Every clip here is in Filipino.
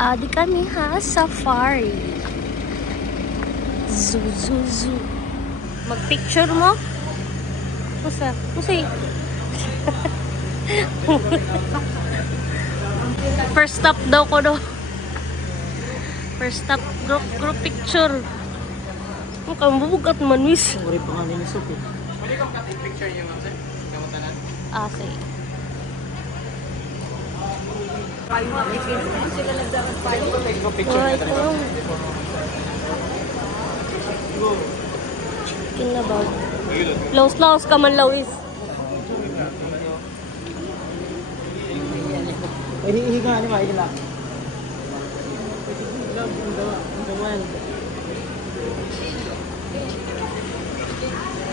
Di kami ha, safari. Zoo, zoo, zoo. Mag-picture mo? Pusa, pusi. First stop daw ko do. First stop, group picture. Mukhang bubugat man, miss. Uri pa nga nila suko. Pwede kong picture niyo, ma'am, sir? Kamuntanan. Okay. Take ko picture Why niyo. ko? Kinabag. Laos ka man, Lawis. Pwede ihiga ni Mike lang.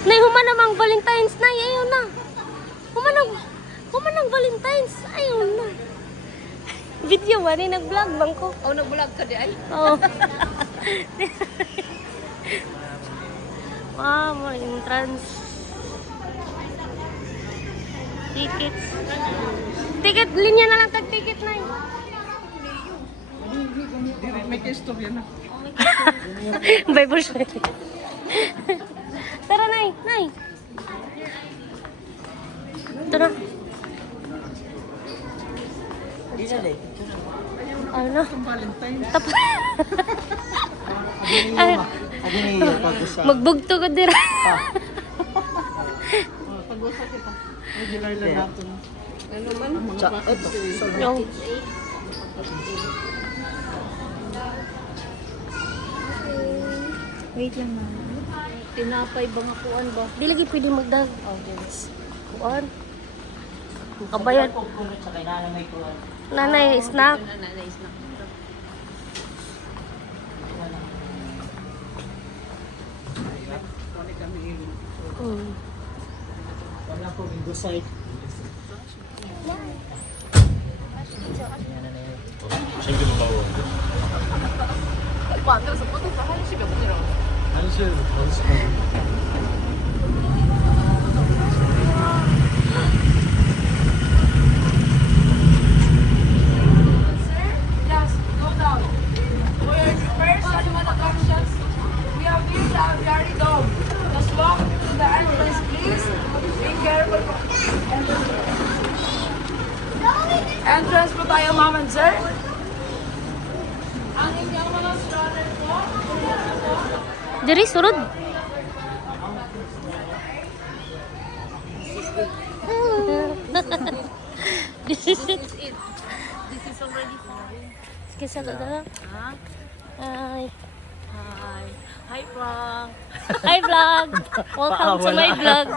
Nay, human namang Valentine's na. Ayun na. Human ng Valentine's. Ayun na. Video ba? Nag-vlog bang ko? Oh, nag-vlog ka di ay? Oo. Wow, entrance. Tickets. Ticket, linya na lang tag-ticket na yun. May gusto yan na. Bible siya. Tara, Nay. Nay. Tara. Isa day. Ano? Valentine's. Tapos. Adi na iyo pag-usa. Magbugto ko dira. Pag-usa kita. Regular lang natin. Ano man? Ito. No. Wait lang na. Tinapay ba nga kuan ba? Di lagi pwede magdag. Oh, yes. Kuan. Kabayan. Sa kailangan may kuwan. Nanay, snack. Nice na. Wala po window side. Paano sa puto sa halos siya mo nila. 한시에 원스. Yes, go down. For your first animal attractions, we have here the aviary dome. Just walk to the entrance, please. Be careful. Entrance po tayo, ma'am and sir. Ang inyong mga stroller po. Diri, surod. This is it. This is already fine. Kisa ka dala. Ha? Hi. Hi. Hi, Frank. Hi, vlog. Welcome to my vlog.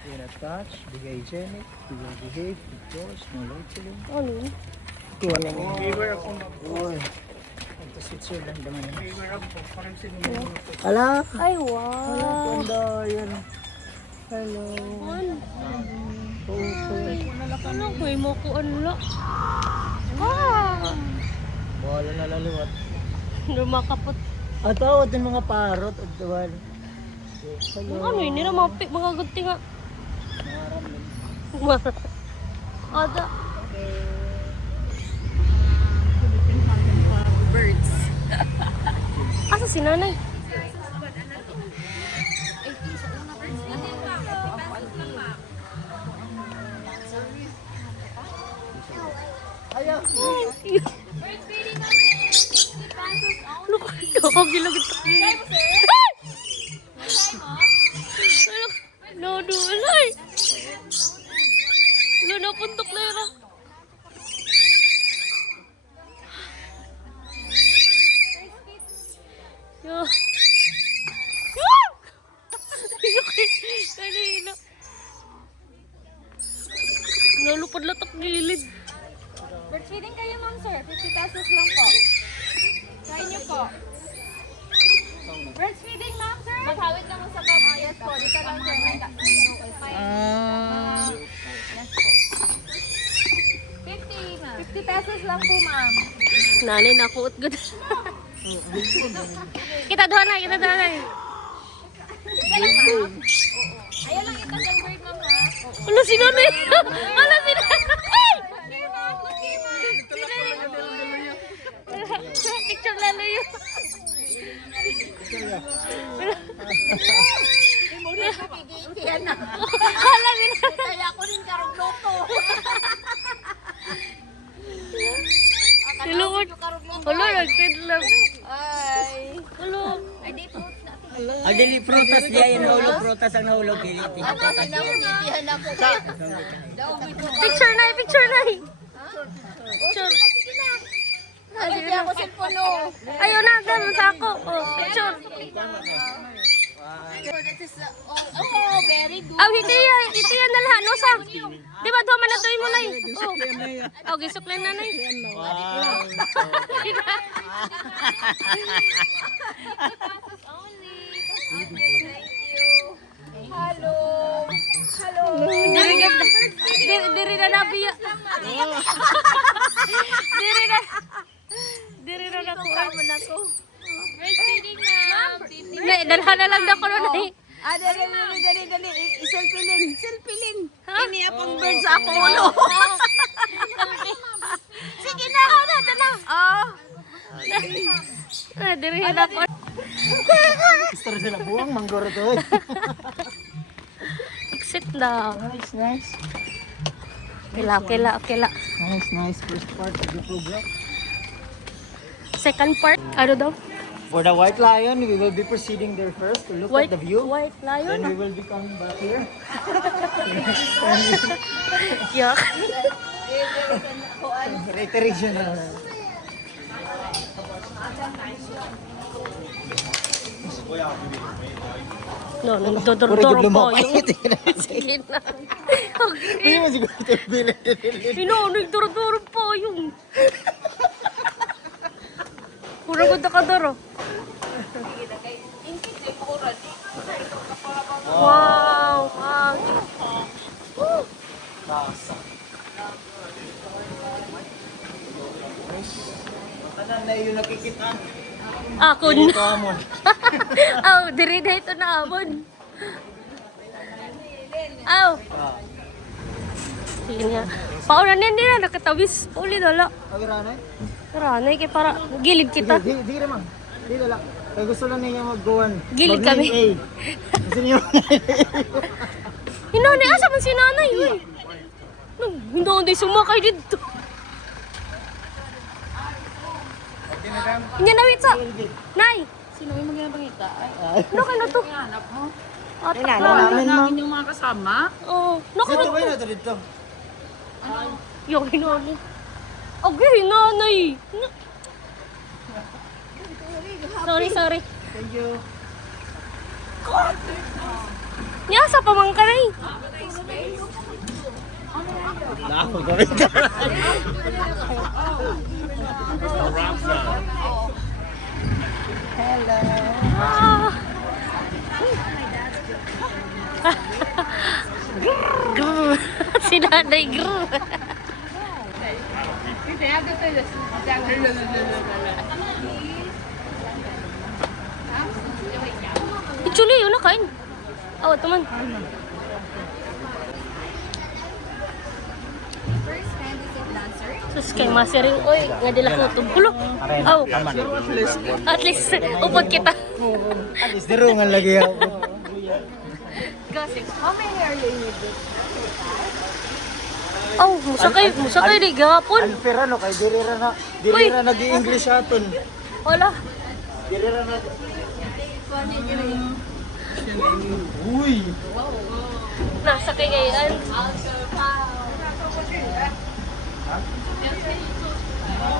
Do not touch, be hygienic, do not behave, keep yours, no loitering. Ano? Kuwan lang yun. Beware ako na. Uy. Ito Switzerland naman yun. Beware ako. Parang sinunod. Ala! Ay, wow. Ganda yan. Hello. Ano ko mo ko ano? Ah. Wala na laliwat. Lumakapot. At tawad din mga parot at tuwan. Hello. Ano yun? Nila mga gunting nga. Ada. Birds. Asa si nanay? Ayaw. Look, ako gilagit. No, dulay. Lo na puntok na yun. Yo. Kanina. Nalupad latak gilid. Breastfeeding kayo, ma'am, sir. 50 pesos lang po. Try niyo po. Breastfeeding, ma'am, sir. Maghawit lang sa cup. Yes po. Dito lang, sir. Yes po. 50, ma'am. 50 pesos lang po, ma'am. Nanay, nakuot good. Kita doon na, kita doon na. Ayaw lang ito sa bird, ma'am, ha? Ano si nanay? Ano si nanay? Okay, ma'am. Okay, ma'am. Hala, Kaya ako rin karong loto. Silungot. Hala, nagtidlog. Ay. Hala. Ang dili prutas niya yung nahulog, prutas ang nahulog. Kiliti. Sinabitihan ako. Picture na, picture na. Picture. Ay, di ako cellphone no. Ayun na, ganun sa ako. Oh, picture. Oh, very good. Hindi yan na lahat. No, sa. Di ba, duha man na tuloy mo na eh. Oh, gisuklan na na eh. Hello. Hello. Diri na nabiya. Diri na nakuha mo na ko. Dalhan na lang na ko nun eh. Dali. Selfie-lin. Ha? Ini akong bird sa ako ulo. Sige na, ito na. Oh. Diri na ko. Gusto rin sila buwang manggoro to. Exit na. Nice. Kila. Nice. First part of the program. Second part, ano daw? For the White Lion, we will be proceeding there first to look at the view. White Then lion? we will be coming back here. Yak. Reiteration na. No, Puro nagdodoro good po lumaki. yung... Sige na. Hindi mo siguro ito bilhin. Nagdodoro po yung... Puro ganda ka doro. Wow! Tanan na yung nakikita. Ako Dito na. amon. Diri na ito na amon. Aw. Sige nga. Pauna niya nila, nakatawis. Pauli na la. Awiranay? Taranay, kaya para gilid kita. Di naman. Di na lang. Kaya gusto lang niya mag-goan. Gilid kami. Gusto niyo Hinanay, asa man si nanay? Uy. Hindi sumakay dito. Hindi na, wait sa. Nay. Sino yung mga pangita? Ano ka na to? Hanap mo. Atak namin, na. ma'am. Yung mga kasama? Oo. Naku, Dito kayo na dito. yung hinanay. Okay, hinanay. Sorry. Thank you. Nyasa pa man ka na eh. Ako gawin. Ah. Grrr. Si nanay grrr. Actually, yun na kain. Oh, teman. Sus kay masering oy, nga dila ko tubulo. Oh. At least upod kita. At least dirungan lagi ako. Gossip. How many are you in your Oh, musakay di gapon. Unfair ano kay diri ra nag-English aton. Wala. Diri ra nag Uy. Nasa kayayan.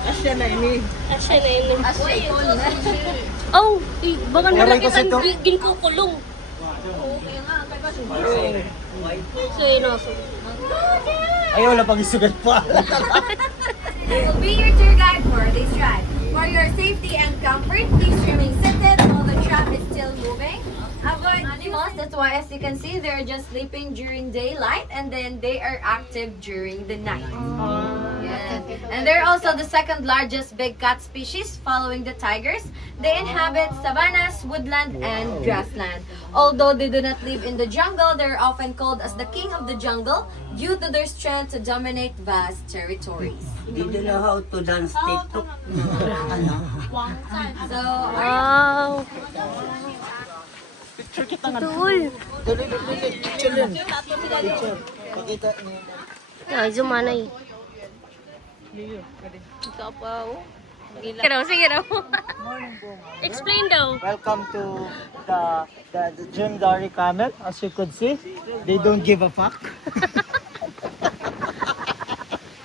Asya na ini. Asya na yun. Oh, baka Meron nalaki kasi kan to. ginkukulong. So, yun o. Ayaw wala pang isugat pa. Will be your tour guide for this ride. For your safety and comfort, please remain seated while the tram is still moving. Avoid animals. That's why, as you can see, they're just sleeping during daylight and then they are active during the night. Yeah. And they're also the second largest big cat species, following the tigers. They inhabit savannas, woodland, and grassland. Although they do not live in the jungle, they're often called as the king of the jungle due to their strength to dominate vast territories. Did you know how to dance TikTok? So, Wow. Picture kita nga. Tuol. Dali. Picture yun. Picture. Pakita niyo. Ay, zumanay. Ikaw pa, oh. Sige raw, sige raw. Explain daw. Welcome to the Jim Dari Camel. As you could see, they don't give a fuck.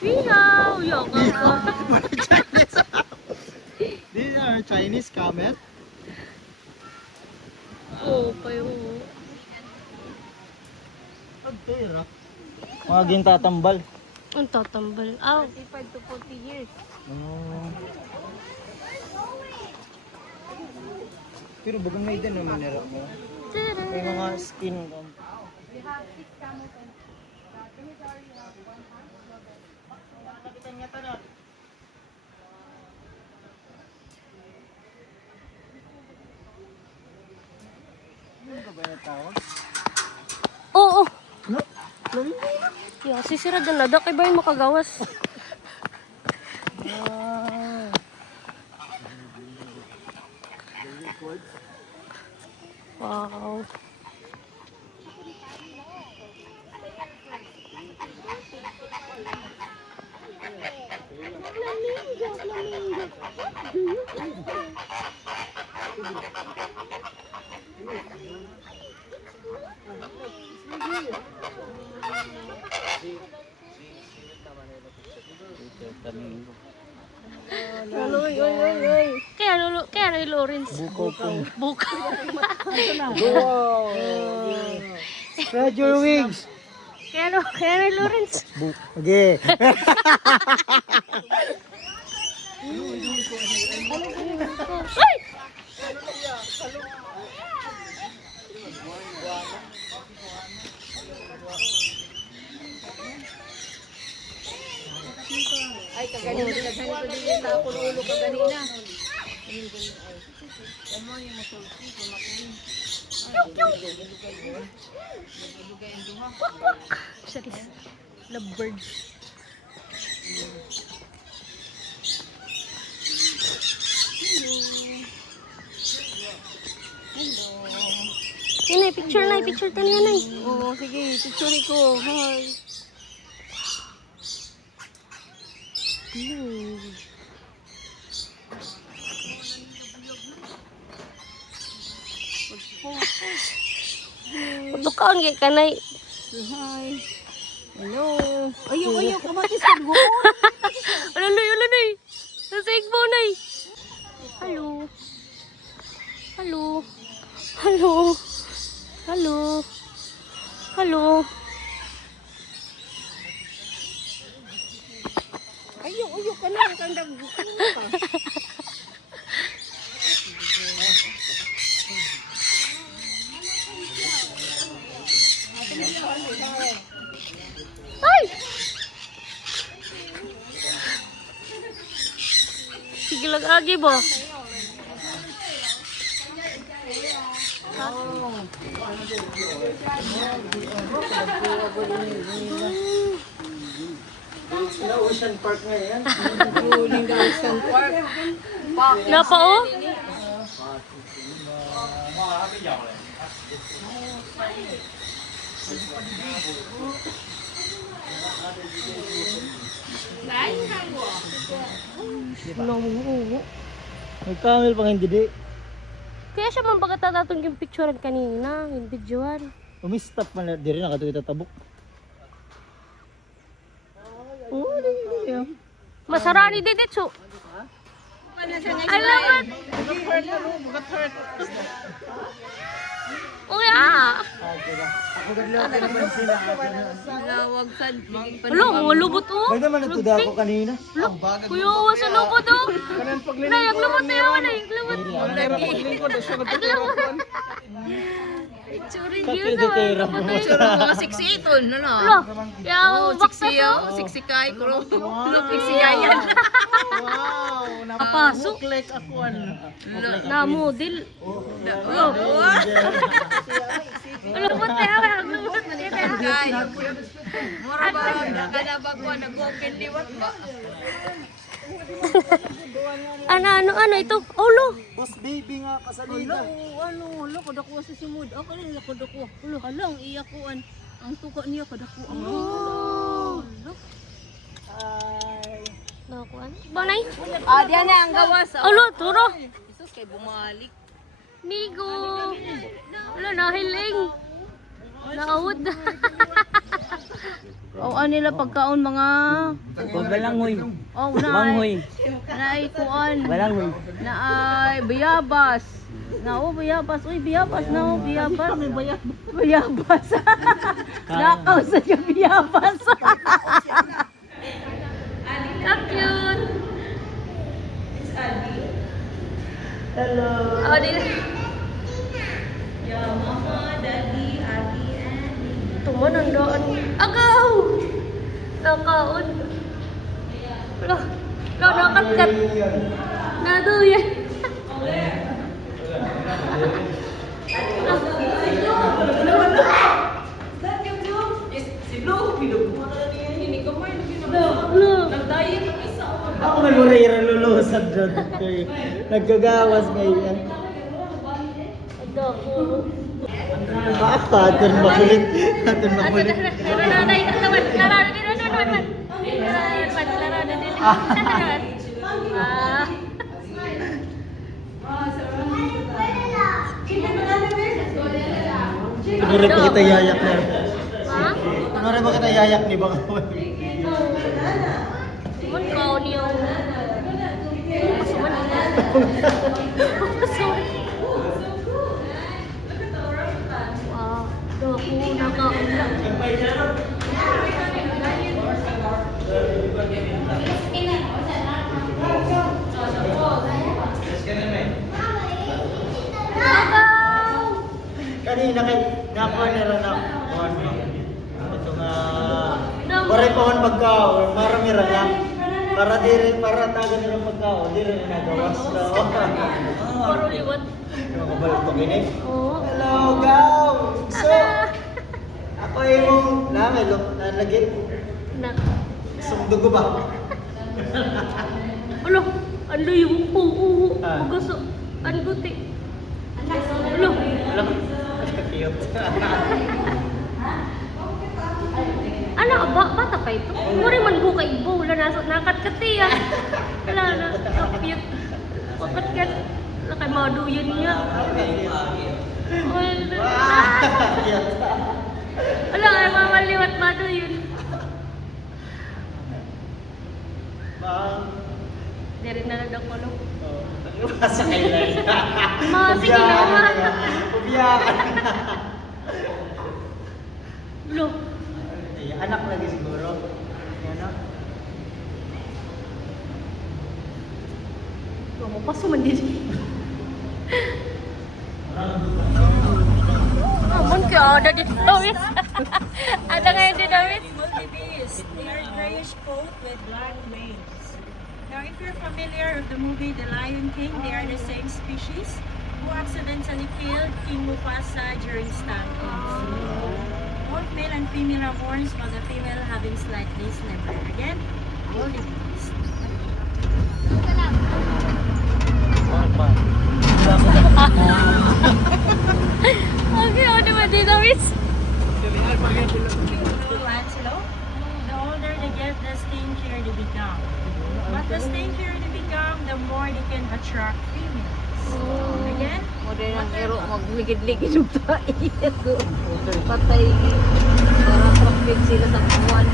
Meow! Yo, go. These are Chinese camel. Oo, kayo. Mga gintatambal. Ang tatambal. Aw. 35 to 40 years. Pero bagang may din naman nila mo. May mga skin. Oo. Yeah, sisira dyan na. Kay ba yung makagawas? Wow. Kaya ni Lawrence. Buka. Wow! Spread your wings! Kaya ni Lawrence. Okay. Ay! Ay, kaganina. Naghanito din yung tako ng ulo kaganina. Charis. Lovebirds. Hello. Picture ta niya, Nay. Oo, sige. Picture ko. Hi. Utukaan kay kanay. Hi. Hello. Ayaw. Kamatis ka doon. Ulanay. Nasa igbo, Nay. Hello. Ayaw ka na. Kang dagbukan mo ka. Ay! Sige lang agi ba? Ocean Park nga yan. Huling daw sa park. Napa oh? May camel pang hindi di. Kaya siya man pagkatatatong yung picturean kanina, yung videoan. Umistap man na. Di rin nakatuloy tatabok. Masarani diditsu. I love it. Uy ah. Ako gaglaw ka naman sila. Nawag sa biging pa. Hello, mga lubot oh. Pwede naman natuda ako kanina. Kuya, sa lubot oh. Nay, ang lubot na yawan ay. Lubot. Itsuri yun Kakilitera mo. Mga siksi ito, no? Lo, yaw, baksa Siksi oh. Siksi kay. Kuro. Siksi yayan. Wow! Kapasok. Like ako Na model. Lubot na yawan. Lubot na yawan. Kay. Mura ba? Kada ba ko nag-open liwat ba? Ano ito? Ulo. Boss baby nga kasalida. Ano, kadako sa simod. Ako nila kadako. Halang iya ko ang tuka niya kadako. Nakuan. Banay. Diyan na ang gawas. Ulo, turo. Jesus kay bumalik. Migo. Wala, nahiling. Naawod. Nila pagkaon mga Balangoy. naay. Naay kuan. Balangoy. Naay bayabas. Bayabas. Uy, bayabas na bayabas. Bayabas. Nakaw sa niya bayabas. How cute. Hello. Oh, di. Yeah, mama, daddy, Agi, and Tumanon doon. Agaw! Nakaon. Lo, nakatkat. Naduyan. Ako man mura lulusad doon. Nagkagawas ngayon. Baka atin makulit. Atin makulit. Kunwari pa kita yayak na. Kunwari pa kita yayak ni baka. Suman kau niyo. Suman. Wow, doko nakaon lang. Kanina kay nakuha nila na kuhan mo. Ito nga pare pa man pagkaon, marami ra lang. Para tagan nila pagkaon, di rin nagawas daw. Puro liwat. Nakabalik to kini. Oo. Hello, gaw. So, ako yung lamelo lagi. Nak. Sumdugo ba? Ulo, ano yung puuho? Ah. Pugaso. Ang guti. Ulo. Alam, cute. Ano ba? Bata pa ito? Muri man buka ibo. Wala na nakatkati ah. Wala na. Kapit. Kapit. Wala kay maduyan niya. Wala kay mamaliwat maduyan. Di rin na lang ko. Sa kailan. Sige na. Ubiyakan. Ulo. Anak lagi siguro. Ano? Paso man din. Aman kaya ada di Dawit. Ada ngayon di Dawit. Multi-beast. They are grayish coat with black wings. Now, if you're familiar with the movie The Lion King, they are the same species who accidentally killed King Mufasa during stampede. Both male and female are horns, while the female having slightly slimmer. Again, multi-beast. Okay, ano ba di Dawit? Little antelope. The older they get, the stinkier they become. But the stinkier they become, the more they can attract females. Again, Modern ang ero magligid-ligid yung tayo. Patay. Para traffic sila sa kuwan.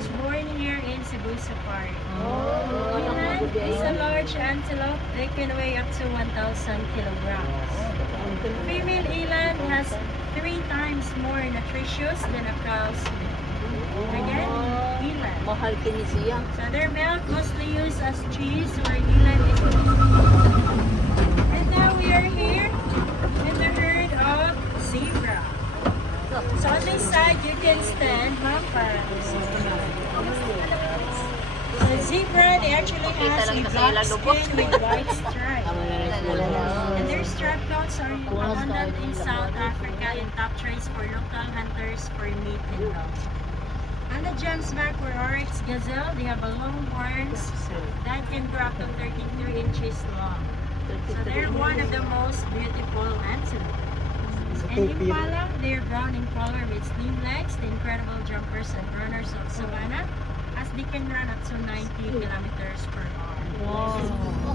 it's born here in Cebu Safari. Eland is a large antelope. They can weigh up to 1,000 kilograms. Female eland has 3 times more nutritious than a cow's milk. Again, eland. Mahal kini siya. So their milk mostly used as cheese or eland is. And now we are here in the herd of zebra. So on this side you can stand, para the zebra, they actually has a black skin with white stripes. And their striped coats are abundant in South Africa and top traits for local hunters for meat and dogs. On the gems back were oryx gazelle. They have a long horns that can grow up to 33 inches long. So they're one of the most beautiful antelope. And impala, they're brown in color with slim legs, the incredible jumpers and runners of savanna, as they can run up to 90 kilometers per hour. Wow.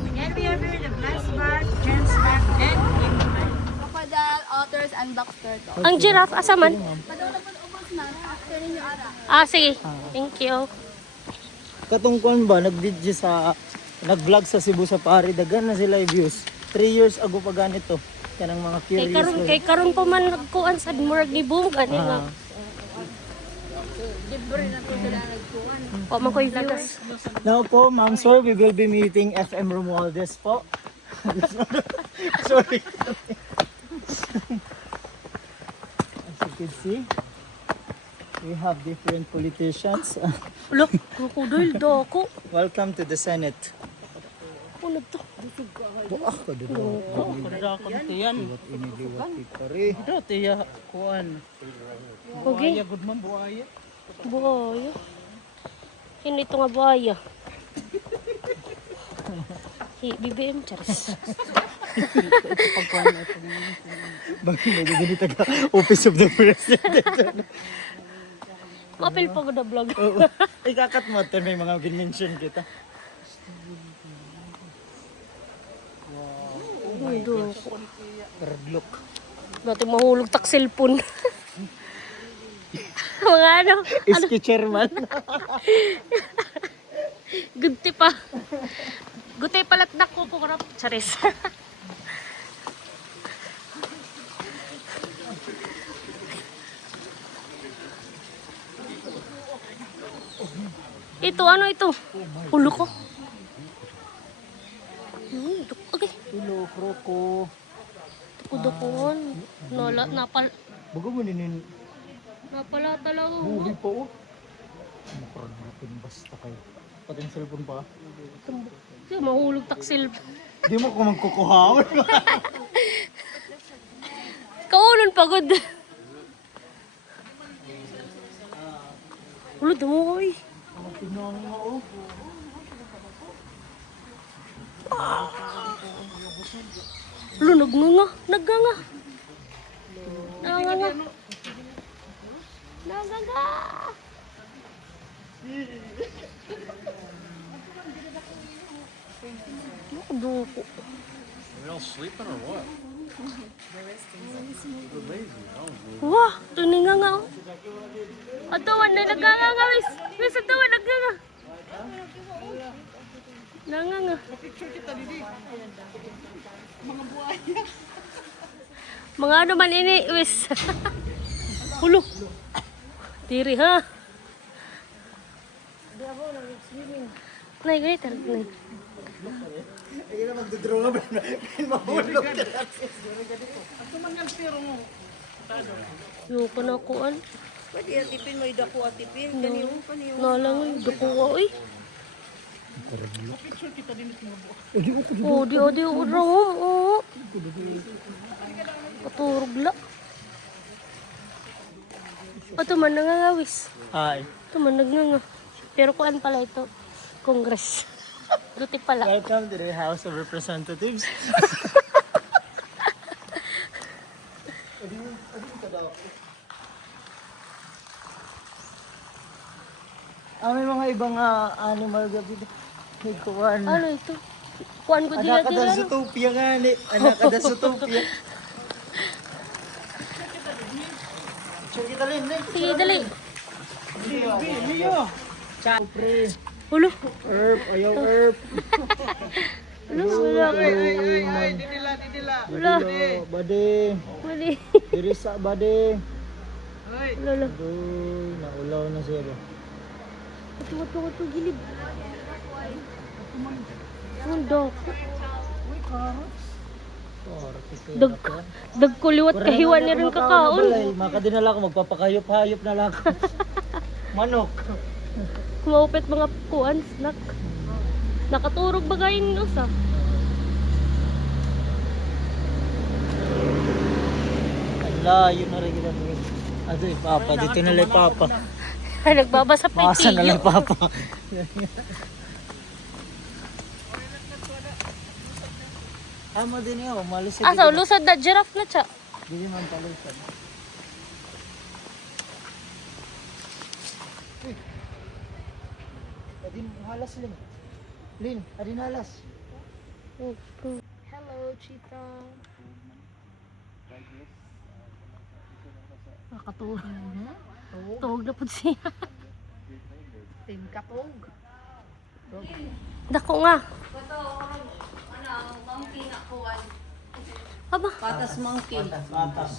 Again, we have here the glassback, gemsback, and impala. Crocodile, otters, and box turtle. Ang giraffe, asa man? Padulog-ubos na. After ninyo ara. Ah, sige. Thank you. Katungkuan ba, nag-video sa, nag-vlog sa Cebu Safari, dagan na sila i-views. 3 years ago pa ganito. Yan ang mga curious. Kay karon pa man nagkuan sa murag ni Boom gani nga. O man ko'y views. Now po, Ma'am Sir, we will be meeting FM Romualdez po. Sorry. As you can see, we have different politicians. Look, krokodil dako. Welcome to the Senate. Ano to? Buak ka doon. Kadakon tiyan. Iniliwat pare. Ito tiya kuan. Okay. Buaya good man buaya. Buhaya. Sino ito nga buhaya? BBM, charis. Bakit medyo ganito ka? Office of the President. Mapil pa ko na vlog. Oo. Ikakat mo ito, may mga bin-mention kita. Ay, doko. Third look. Dati mahulog tak cellphone. Mga ano? Iski chairman. Gunti pa. Gunti palat na ko po karap. Charis. Ito, ano ito? Ulo ko. Okay. Hello, kroko. Tukod-tukon. Napal... Bago mo ninin. Napala talaga. Buhi pa oh. Makarag natin basta kayo. Pati yung cellphone pa. Kasi mahulog taksil. Di mo ko magkukuhawan. Kaulon pagod. Ulod mo ko eh. Tingnan mo oh. Lunog mo nga. Naganga. Naganga. Naganga. Duko. Wah, tuninga nga oh. Atawan na naganga nga, miss. Miss, atawan naganga. Nanganga. Mga ano man ini, miss. Hulo. Tiri ha. Nay, ganito. Nay. Ay na magdodraw nga ba? Mahulog ka na. Yuko na kuan. Pwede atipin, may dako atipin. Ganyan pa niyo. Nalang yung duko ko eh. Oh, di raw. Oh. Paturog la. Ito man nangangawis. Hi. Ito man nagnganga. Pero kuan pala ito. Congress. Duty pala. Welcome to the House of Representatives. May mga ibang animal gabi. Kuan. Ano ito? Kuan ko Anak ka dila. sa Zootopia nga ni. Anak ka sa Zootopia. Sure kita rin. Sige, dali. Liyo. Ciao, pre. Hulo. Erp, ayaw erp. Wala. Wala. Bade. Mali. Dirisa bade. Lolo. Aduh, naulaw na siya ba? Ito, gilid. Ang dako. Dagkuliwat kahiwan niya rin kakaon. Makadinala ko, magpapakayop-hayop na lang. Manok. Kumaupit mga kuan, snack. Nakaturog bagayin no sa. Ala, yun na rin kita. Adoy, papa. Dito na lang papa. Ay, nagbabasa pa Basa na lang, Papa. Amo din yun, malusog. Asa, lusod na, giraffe na siya. Hindi man palusog. Uy. Adin halas, Lin. Lin, adin halas. Hello, cheetah. Nakatuog. Tuog na po siya. Team katog. Dako nga. Monkey na kuwan. Aba, Patas monkey. Patas.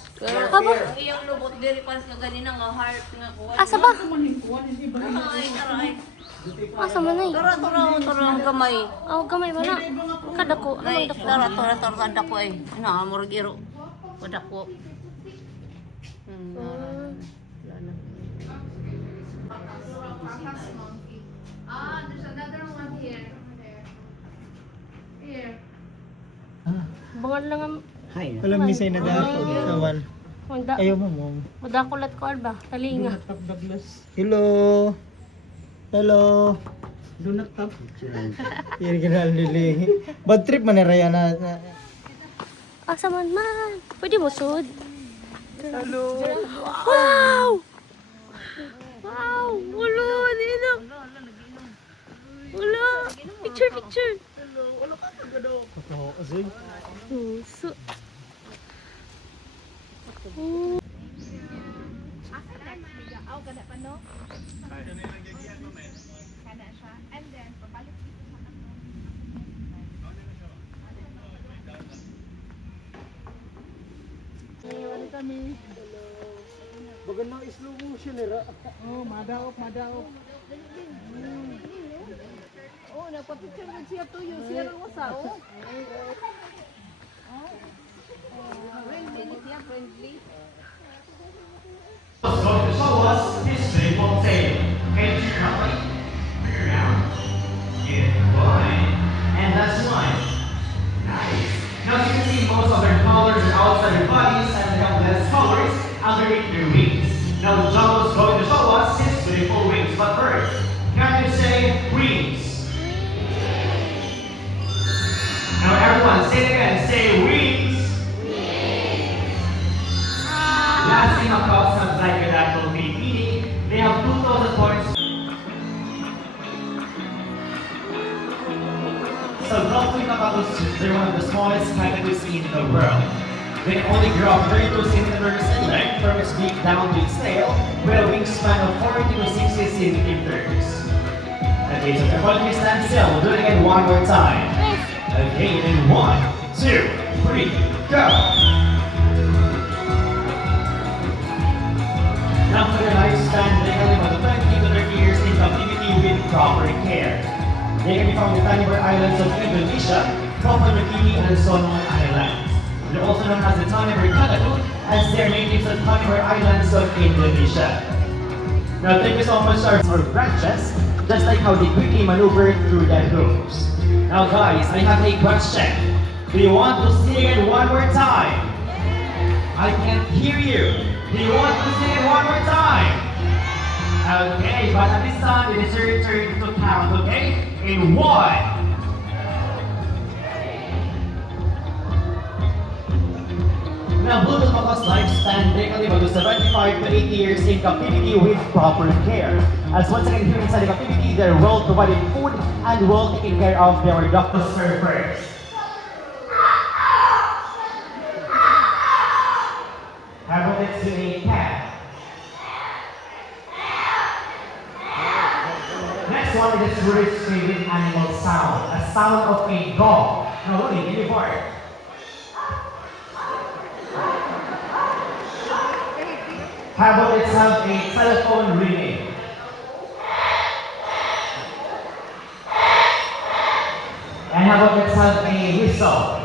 aba. Iyang lubot diri pas nga ganina nga heart nga kuwan. Asa ba? Aray. Asa man ay? Tara ang gamay. Oh, gamay wala. Kadako. Ano Ay, dako? tara kada ko ay. Ina amor giro. Kada ko. There's another one here. Here. Bangal lang ang Alam ni say na dako. Awan. magda. Ayaw mo mo. Madakulat ko alba. Talinga. Hello. Hello. Do not tap. Yan kinal nili. Bad trip man na raya na. Asa man man. Pwede mo sud. Hello. Wow! Wow! Wala, nino. Wala. Picture. Oo, Zoy. Puso. Bagan na slow motion nila. Oh, madaop. Oh, nagpa-picture mo siya tuyo. Siya rin wasa, oh. Friendly siya, friendly. Going to show us history of tail. Can you copy? Around. Good boy. And that's one. Nice. Now you can see most of their colors are outside their bodies and they have less colors underneath their wings. Now the Jumbo's going to show us his beautiful wings. But first, can you say wings? Now everyone, say it again. Say wings. Last thing about some psychodactyl PPD, they have 2,000 points. So roughly kakakos, they're one of the smallest cactus in the world. They only grow up 32 centimeters in length from its beak down to its tail, with a wingspan of 40 to 60 centimeters. Okay, so everyone please stand still. We'll do it again one more time. Okay, in 1, 2, 3, go! Now for their lifespan, they can live about 20 to 30 years in captivity with proper care. They can be found in the Tanimbar Islands of Indonesia, Papua New Guinea, and Solomon Islands. They're also known as the Tanimbar Kakadu, as they're natives of Tanimbar Islands of Indonesia. Now thank you so much to our branches, just like how they quickly maneuver through their groups. Now guys, I have a question. Do you want to sing it one more time? I can't hear you. Do you want to sing it one more time? Okay, but at this time it is your turn to count, okay? In 1. Now, Blue Macaws lifespan, they can live up to 75 to 80 years in captivity with proper care. As once again here inside the captivity, they're well provided food and well taken care of. They were doctors first. How about let's do a cat? Next one is a really favorite animal sound, a sound of a dog. Now, look, give me part. How about let's have a telephone ringing? And how about let's have a whistle?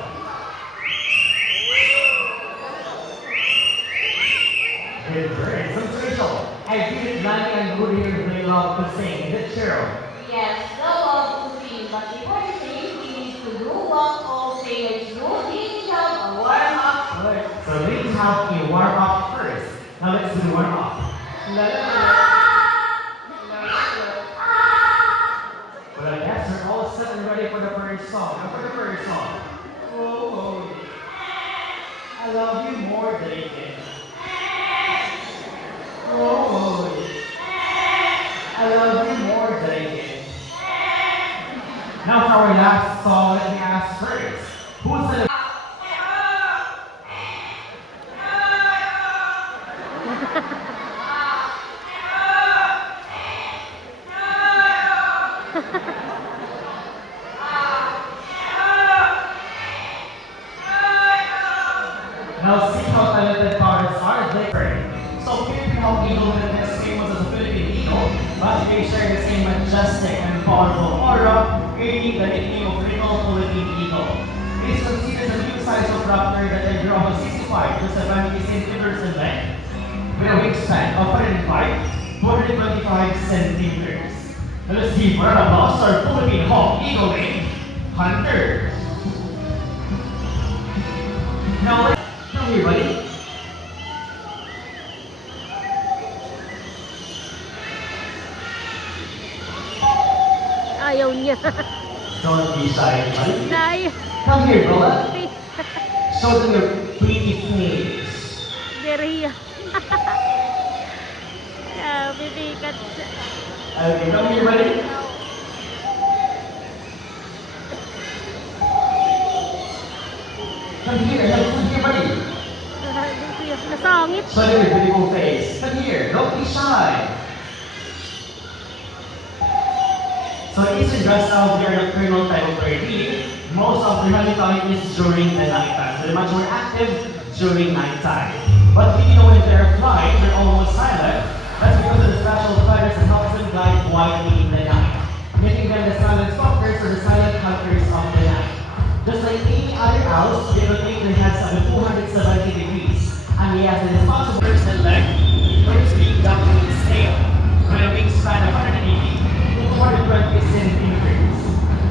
Good bird. Some special. I feel it Lani and Woody here really love to sing. Is it true? Yes, they love to sing, but before you sing, we need to do what all singers do. We need to have a warm-up first. So let's have a warm up first. Now let's do the warm up. La, la, la. song. Now for the first song. Oh, I love you more than I can. Oh, I love you more than I can. Now for our last song, let me ask first. Who's the Now see how talented parents are. So Philippine Hawk Eagle is as famous as a Philippine Eagle, but they share the same majestic and powerful aura, creating the nickname of Little Philippine Eagle. It is considered a new size of raptor that can grow up to 65 to 70 centimeters in length, with a wingspan of 105 to 125 centimeters. Now let's give a round of applause to our Philippine Hawk Eagle named Hunter. Now, everybody. Ayaw niya. Don't be shy, buddy. Nay. Come here, Bella. Show them your pretty face. Deriya. Bibigat. Okay, come here, buddy. Come here, buddy. Nasangit. Show them your beautiful face. Come here, don't be shy. So it's a dress out there nocturnal type of birdie. Most of the honey time is during the nighttime. So they're much more active during nighttime. But when they're flying, they're almost silent. That's because of the special feathers that helps them glide quietly in the night, making them the silent stalkers or the silent hunters of the night. Just like any other owls, they rotate their heads up to 270 degrees. And he has the responsible and leg, first being down to its tail, with a wingspan of 180 to 220 centimeters.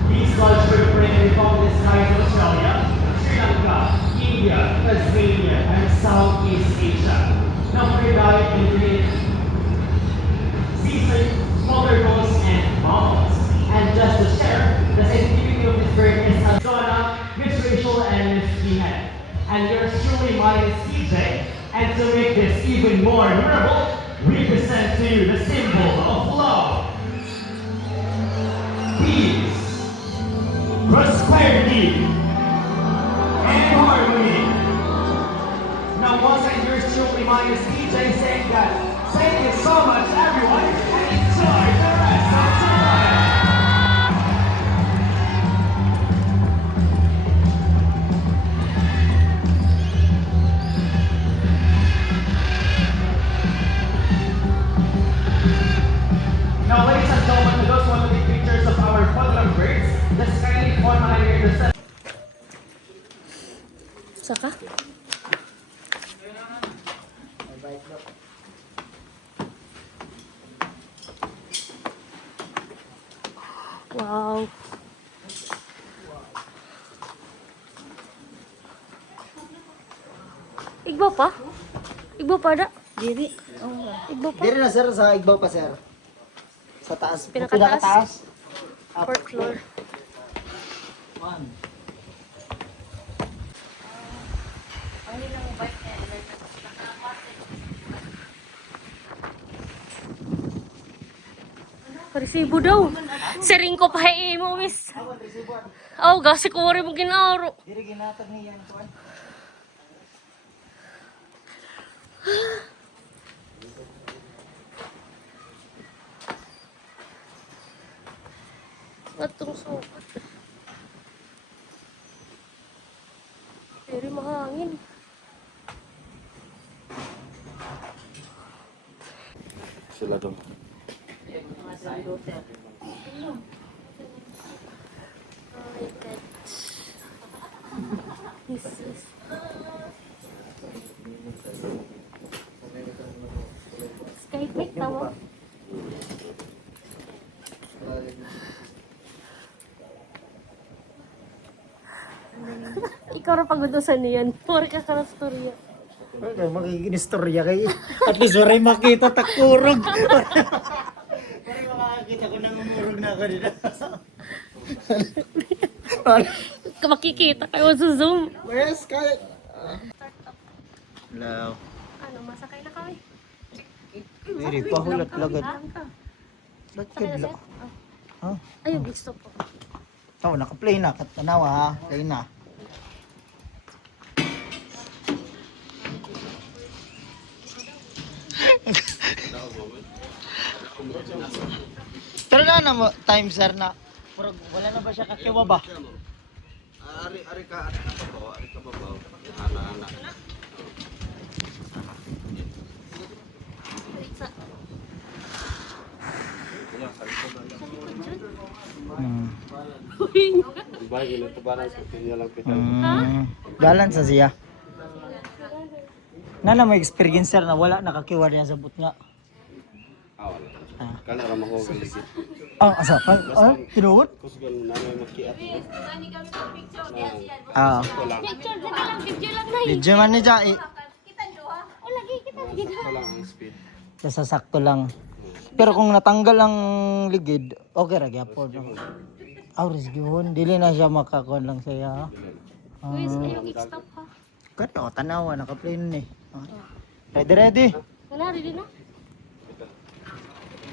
These large bird prey are found in the skies of Australia, Sri Lanka, India, Tasmania, and Southeast Asia. Now for your diet, include seafood, small turtles, and mammals. And just to share, the sensitivity of this bird is a Zona, Miss Rachel, and Miss Behan. And yours truly, mine is TJ. And to make this even more memorable, we present to you the symbol of love, peace, prosperity, and harmony. Now once again, yours truly, mine is TJ, saying that, thank you so much, everyone, and enjoy the rest of the night. Now, ladies and gentlemen, for those who want to take pictures of our woodland birds, let's kindly form a line here to set. Saka? Wow. Igbo pa? Igbo pa da? Diri. Igbo pa? Diri na sir, sa Igbaw pa sir. Sa taas. Pinakataas? Up. Fourth floor. One. Resibo daw. Siring ko pa mo, miss. Oh, gasi ko rin mo ginaro. Diri ginatag niya ang kuan. Atong sukat. Pero mahangin. Sila doon. This is... Skypick, tama? Ikaw rin pag-udusan niyan. Pura ka ka ng storya. Okay, magiging istorya kay. At least waray makita takurog. Waray makakita ko nang umurog na ako dito. Makikita kayo sa Zoom. Yes, kaya. Hello. Ano, masakay na kami. Diri pa hulat lagad. Sakay na, sir? Ha? Ayun, gusto po. Oh, naka-play na katanawa ha. Play na. Pero na mo time sir na. Pero wala na ba siya kakiwa ba? Ari ka babaw. Ana. Balance sa siya. Nana mo experience sir na wala nakakiwa niya sa but nga. Kana ra mo galigid. Asa? Tinuod? Kusgon na may makiat. Picture lang, video lang na. Medyo man ni Jai. O, lagi kita. Wala ang speed. Sasakto lang. Pero kung natanggal ang ligid, okay ra gyapon. Auris gyud, dili na siya makakuan lang saya. Luis, ayong stop ha. Kato tanawa naka-play ni. Ready. Wala, ready na?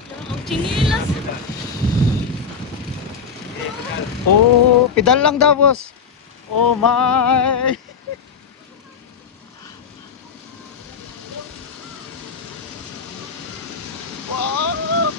Ang chinilas. Oh, pedal lang daw boss. Oh my. Wow.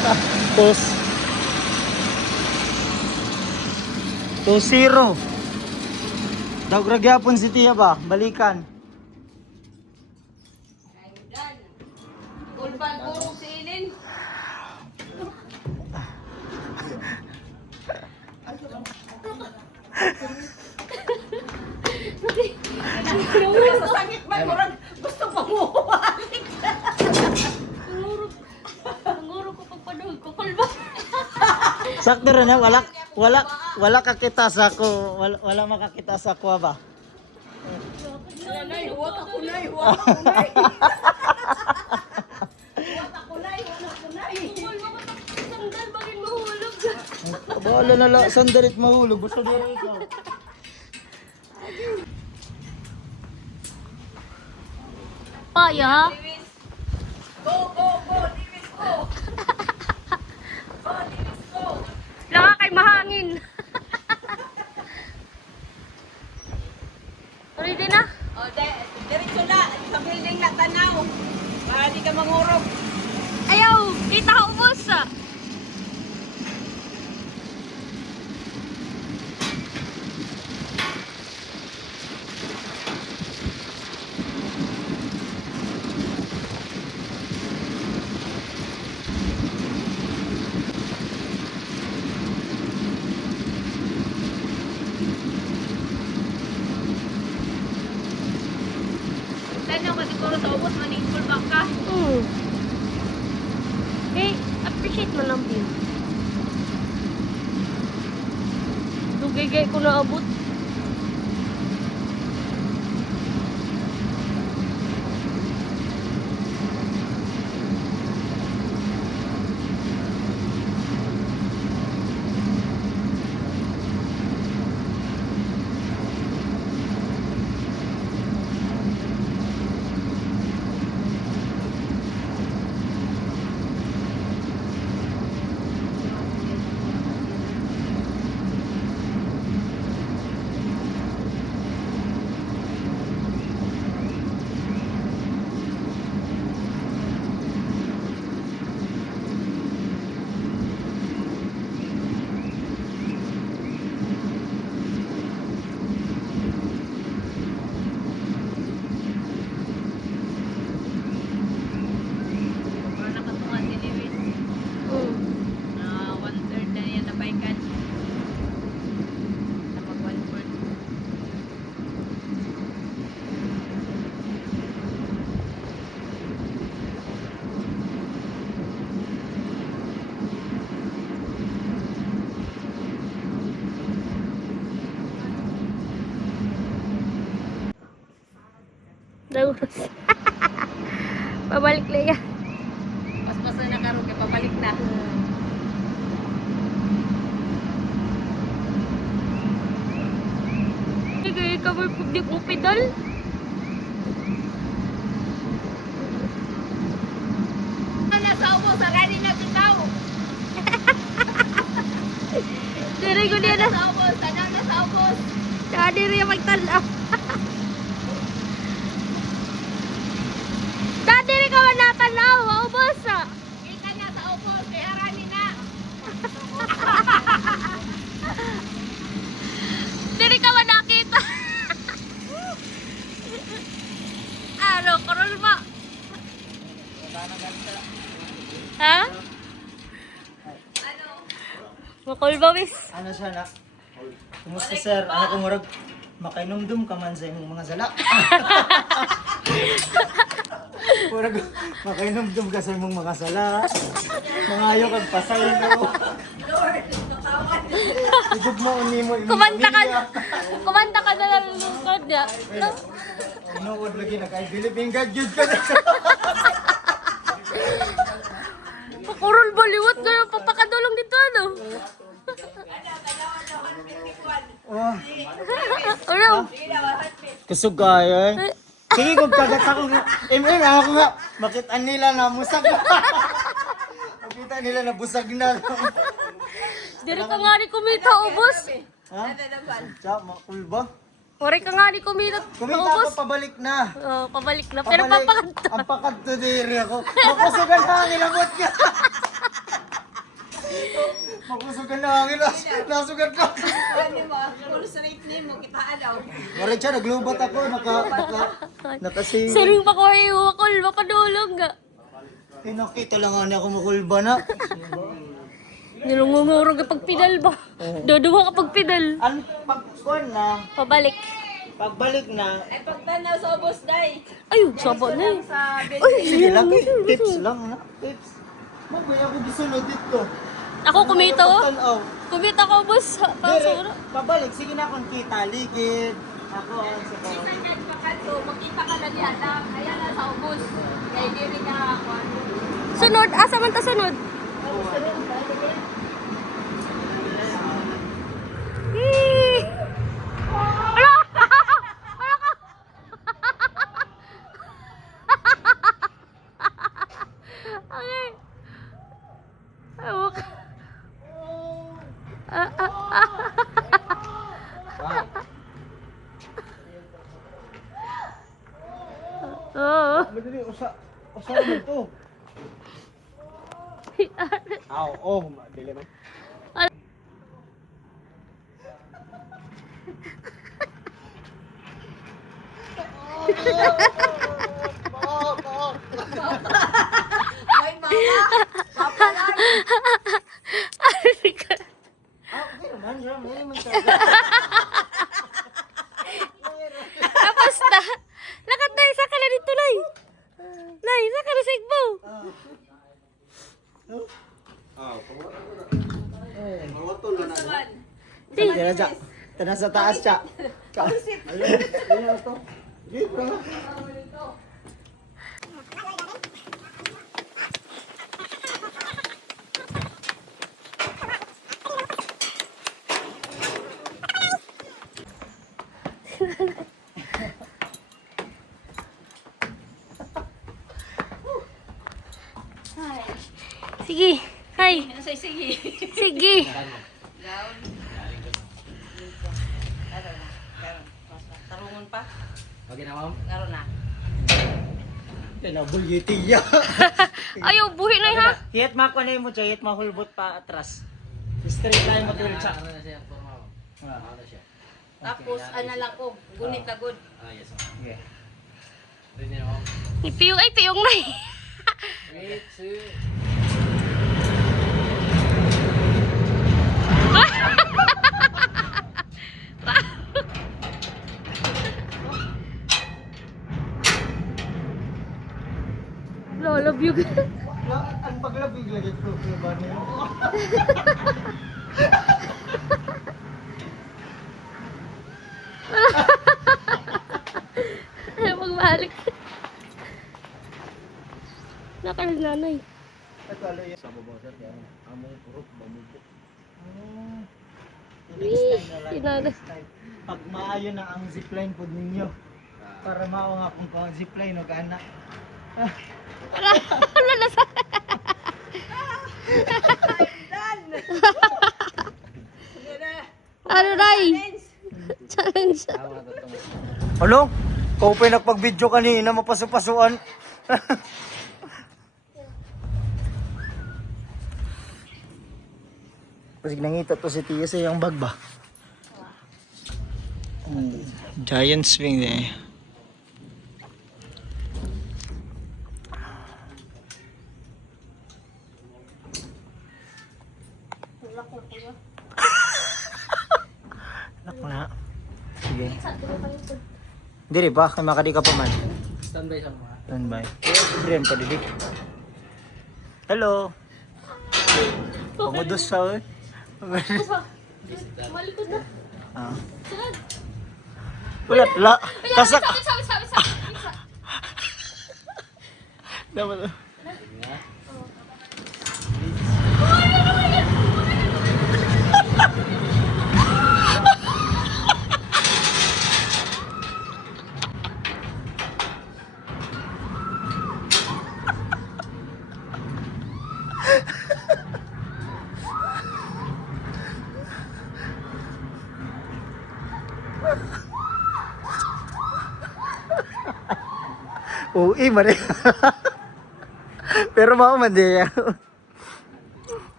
Tapos 2-0. Daw gragyapon si Tia ba? Balikan. Ulpan ko si Inin. Sakit ba? Kurang gusto pa mo. Nanguro ko pagpaduhod ko. Kulba. Sakto rin wala kakita sa ko, wala makakita sa ko ba? Wala na, huwag ako na. Sandal, bagay mahulog. Bahala na lang, sandalit mahulog. Gusto din ikaw. Paya. Go, Divis, go. Go, Divis, go. Laka kay mahangin. Ready na? O, diretso na. Sa building na tanaw. Para di ka mangurog. Ayaw, kita ko ubos. Abot man lang din. Dugay-gay ko na abot. Daus. Pabalik lang yan. Pas-pas na karon kay pabalik na. Sige, cover po di ko pedal. Nasa ubo sa gani na bitaw. Diri ko diyan na. Sa ubo, tanan na sa ubo. Dadi rin magtanaw. Dadi rin ka man natanaw. Maubos ah. Kita niya sa ubo kay arani na. Diri ka man nakita. Ano, karol ba? Ha? Makul ba, bis? Ano siya na? Kumusta sir? Ano kung murag makainumdum ka man sa imong mga sala? Murag makainumdum ka sa imong mga sala. Mangayo kag pasay no. Igod mo uni mo imong Kumanta ka. pamilya. Kumanta ka na lang ng lungkod niya. No? Inuod lagi na kay Philippine God jud ka na. Pakurol baliwat ganun papakadulong dito ano. Oh, Ano? kusog kayo eh. Sige kung kagat ako nga. Ako nga. Makitaan nila na musag na. Makita nila na busag na. Diri ka nga ni kumita ubos. Ha? Sa, makul ba? Wari ka nga ni kumita Kumita ubos. ako pabalik na. Oh, pabalik na. Pero Pabalik. papakanta. Ang pakadto diri ako. Makusugan na ang ilabot ka. Makusugan na ang nasugat ka. Wala siya, naglubat ako. Nakasi. Siring pa ko ay wakol. Mapadulong nga. Nakita lang nga niya ako makulba na. Nilungungurog kapag pedal ba? Doduha kapag pedal. Ang pagkuhan na, Pabalik. pagbalik na, Ay pagtanaw sa ubos day. Ay, sabo na eh. Sa sige lang, tips lang na. Tips. Magway ako gisunod dito. Ako kumita oh. Tanaw. Kumita ko boss. Dire, Pasura. pabalik, sige na akong kita, ligid. Ako ang sa Pagkanto, makita ka na diyan lang. Ayan na sa ubos. Kay diri ka ako. Sunod. Asa man ta sunod? Yee! Ala! Ala ka! Okay. Awak. Oo. Madali, usa naman to. Aw, oh, madali man. Ay mama. Papalan. Okay naman, yan, may naman talaga. Tapos na. Lakad na, isa ka na dito, Nay. Nay, isa ka na sa igbo. Tira siya. Tara sa taas siya. Ayun to. Dito. Sige. Hay. Sige. Sige. Tarungon pa. Okay na, ma'am? Laro na. Nabulyiti ya. Ayaw, buhi na ha. Hiyat makuha mo siya, hiyat mahulbot pa atras. Straight line mo tuloy siya. Tapos, ano lang ko, gunit na good. Okay. Ipiyong, ay, piyong na eh. Lolobiyog. Ang paglabig lagi ko ba niyo? Ayaw magbalik. Nakalanay. Sa babaw sir, yan. Among purok bamubo. Sinada. Pag maayo na ang zipline pod ninyo. Para mao nga kung ang zipline o kana. Wala na sa... Ano Ray? Challenge. Hello? Kung pa nagpag-video kanina, mapasupasuan. Kasi nangita to si Tia sa yung bag ba? Giant swing eh. Lak na. Sige. Diri ba? Kay makadi ka pa man. Standby sa mga. Standby. Dream pa dili. Hello. Pamudos sa eh. Malikod na. Ah. Ulat la. Kasak. Sabi. Dapat. Uy, mari. Pero mau man dia.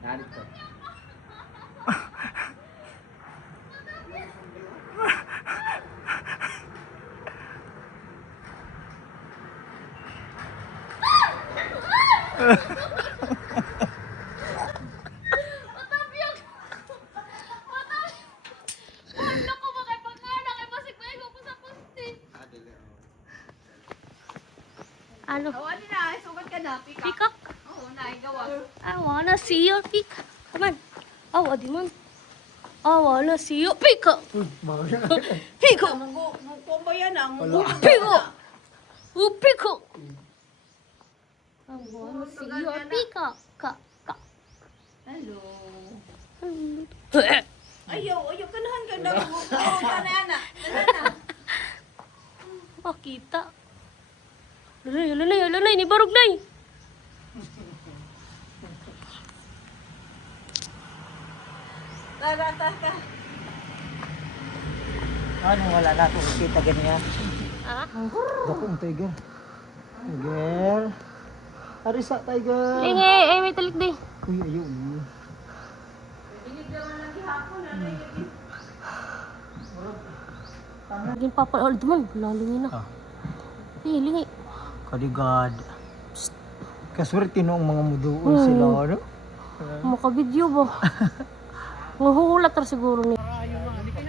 Narito. Ano? Awan na, sugat ka na, pick up. Peacock? Oo, naigawa. I wanna see your peacock. Come on. Oh, adi man. I wanna see your peacock. Peacock. Muko ba yan ah? Peacock. Oh, peacock. I wanna see your peacock. Ka. Hello. Ayaw, kanahan ka na. Oo, tanana. Oh, kita. Lalay, ni barog nay. Tarata ka. Ano wala na to kita ganyan. Ah? Dakong tiger. Tiger. Arisa tiger. Lingi, may talik day. Uy, ayun. Laging papalood man. Lalingi na. Ah. Lingi. Kadigad. Kaswerte no ang mga muduol sila, ano? Makabidyo ba? Mahuhulat ra siguro ni.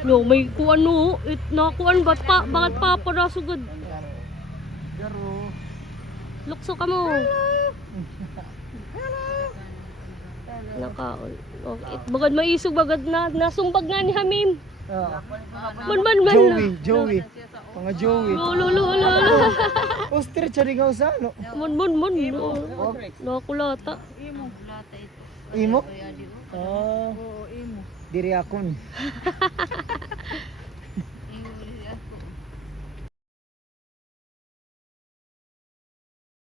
No, may kuan no. Nakuan ba't pa? Bakit pa para sugod? Lukso ka mo. Nakaon. Okay. Bagad maisog, bagad na. Nasumbag nga ni Hamim. Ah. Man. Joey. Mga Joey. Lolo. Ostrich ari nga usa no. Mon. Nakulata. Imo? Ah. Diri akon.